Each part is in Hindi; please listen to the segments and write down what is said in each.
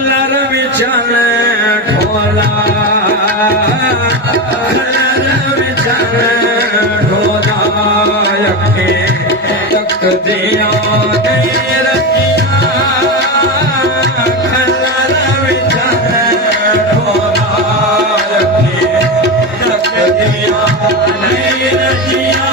खलर विचन ढोला खलर विचन ढोला यखे तक दिया नहीं रखिया खलर विचन ढोला यखे तक दिया नहीं रखिया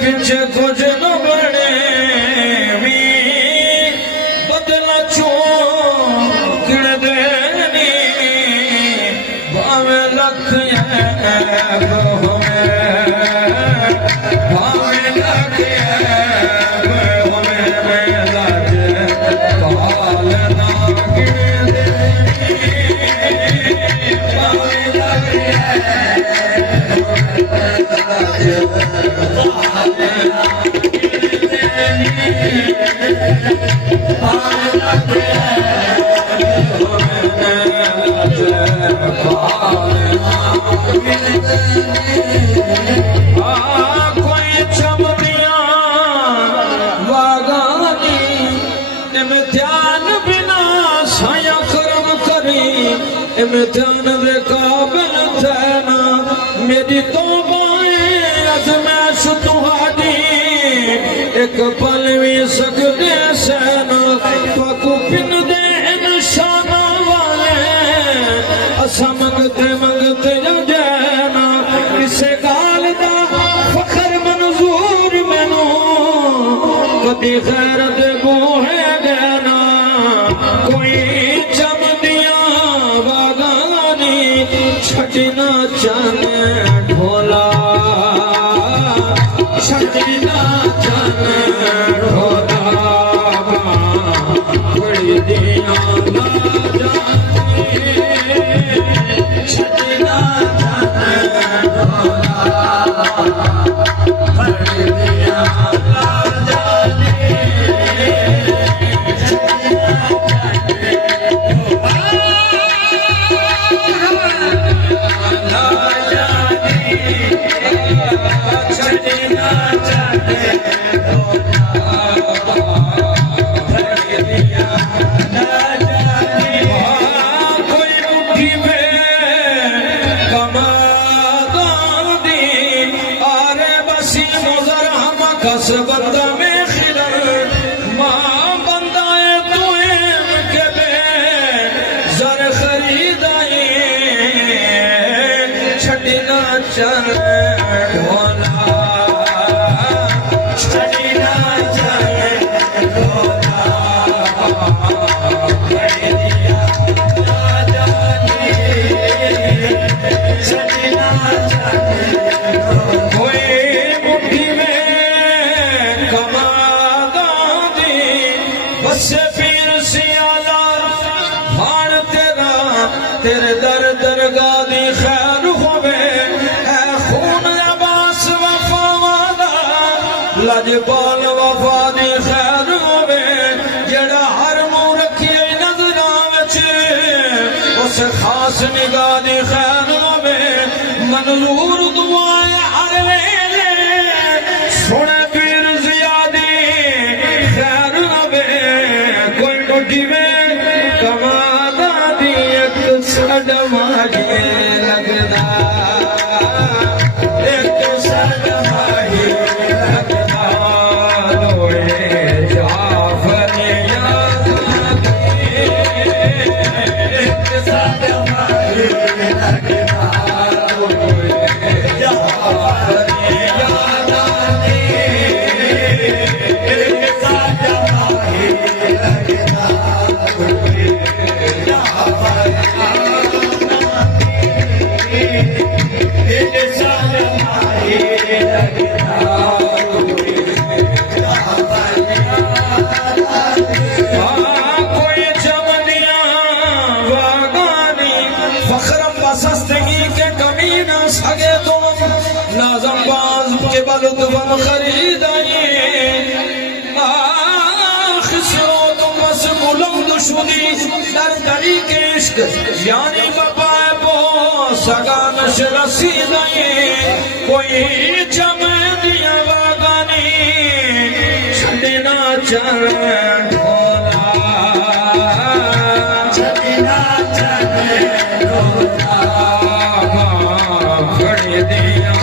पिछे कुछ न बने बदला छो किण देनी भावे लख भावे लख पालना किण देनी भावे कोई चमनिया वागानी ध्यान बिना साया कर्म करी ध्यान दे काबिल थैना मेरी तौबाएं अज़मैश तुहाडी एक पल भी सकदे सैना पकू पिन दे निशाना वाले असा मंगते मंगते जाना इसे गाल दा फखर मंजूर मैनू कदी खैर दे बूहे गहना कोई चमदिया बागानी छड़ना चाने ढोला छड़ना चाने ढोला बड़ी दिया ना जाने छड़ना चाने ढोला बड़ी दिया ना जाने बंदा में खिलर मां बंदा तू के बे जर खरीदाए छड़ना चल ढोला छड़ना चल ढोला छड़ना चल कोई मुट्ठी में बसे पीर सियाला भाण तेरा तेरे दर दरगाह दी खैर होवे है खून अब्बास वफा वाला लजपाल वफा दी खैर होवे जेड़ा हर मुंह रखिए नजरां विच उस खास निगाह दी खैर होवे मंजूर दुआएं हर वेले सुने कमादा दी एक सडमाही लगदा एक सडमाही लगदा लोए जाफरिया एक सडमाही लगदा लोए जाफरिया एक सडमाही लगदा Yeah. खुशबूदी दर दरी के इश्क यानी बपाए बो सगा नश रसी दये कोई चमे दिया बागानी छड़ना चरण छड़ना चरण ढोला खड़े दिया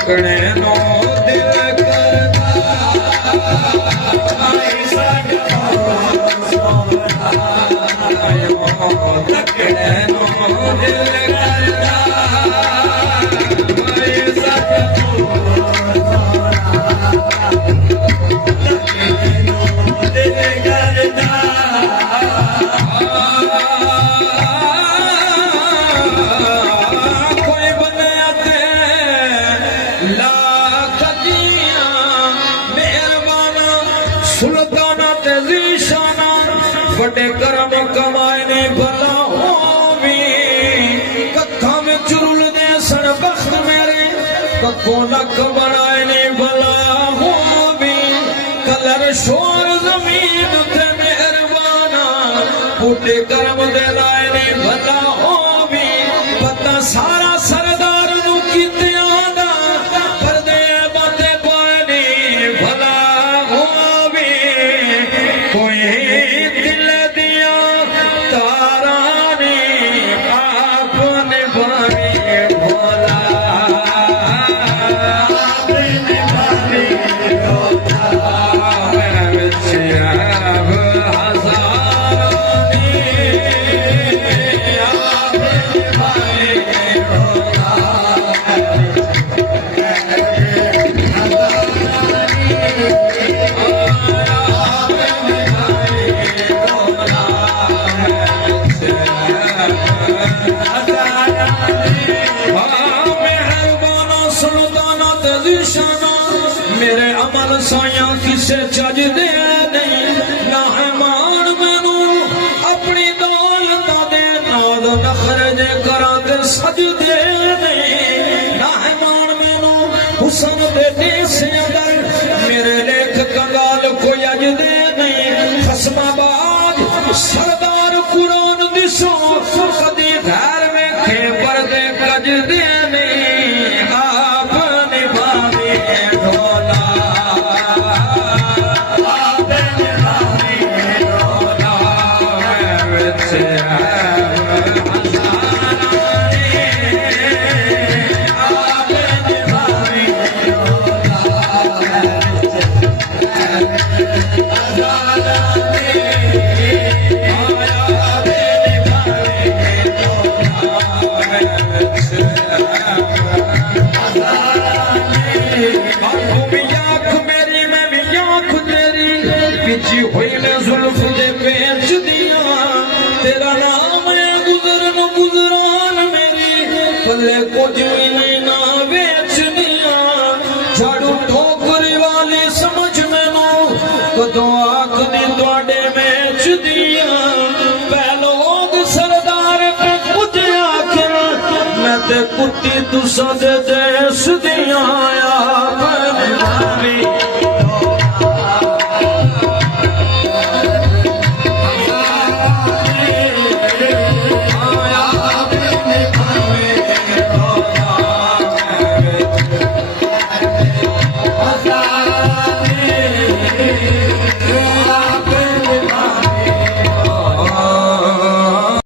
तकड़े नो दिल करदा तकड़े नो दिल करदा बड़े करम कमाए ने भला होवी कथा में चुरुल दे सन बख्त मेरे कखो लख बनाए ने भला होवी कलर शोर जमीन थे मेहरबाना बूटे करम दे लाए ने भला होवी पता सारा सरदार नु कीते आना पर दे बाते पाने भला होवी कोई मेरे अमल साया किसे चज दे नहीं ना है मान मैनू अपनी दौलत दे नाद नखरज करा ते सज दे नहीं ना है मान मैनू हुसन दे देश अंदर मेरे लेख कंगाल कोई अज दे नहीं खसमाबाद सरदार कुरान दिसो कदी घर में खे पर दे कज दे नहीं आप निभावे ढोला तेरा नाम है गुजरन गुजरान मेरी पल्ले कुछ भी नहीं ना बेच दिया झाड़ू ठोकरी वाली समझ मैनू कदों आख दी तुहाडे मैच दिया पहलोग सरदार पे कुछ आखिर मैं ते कुत्ती तुसा दे देश दिया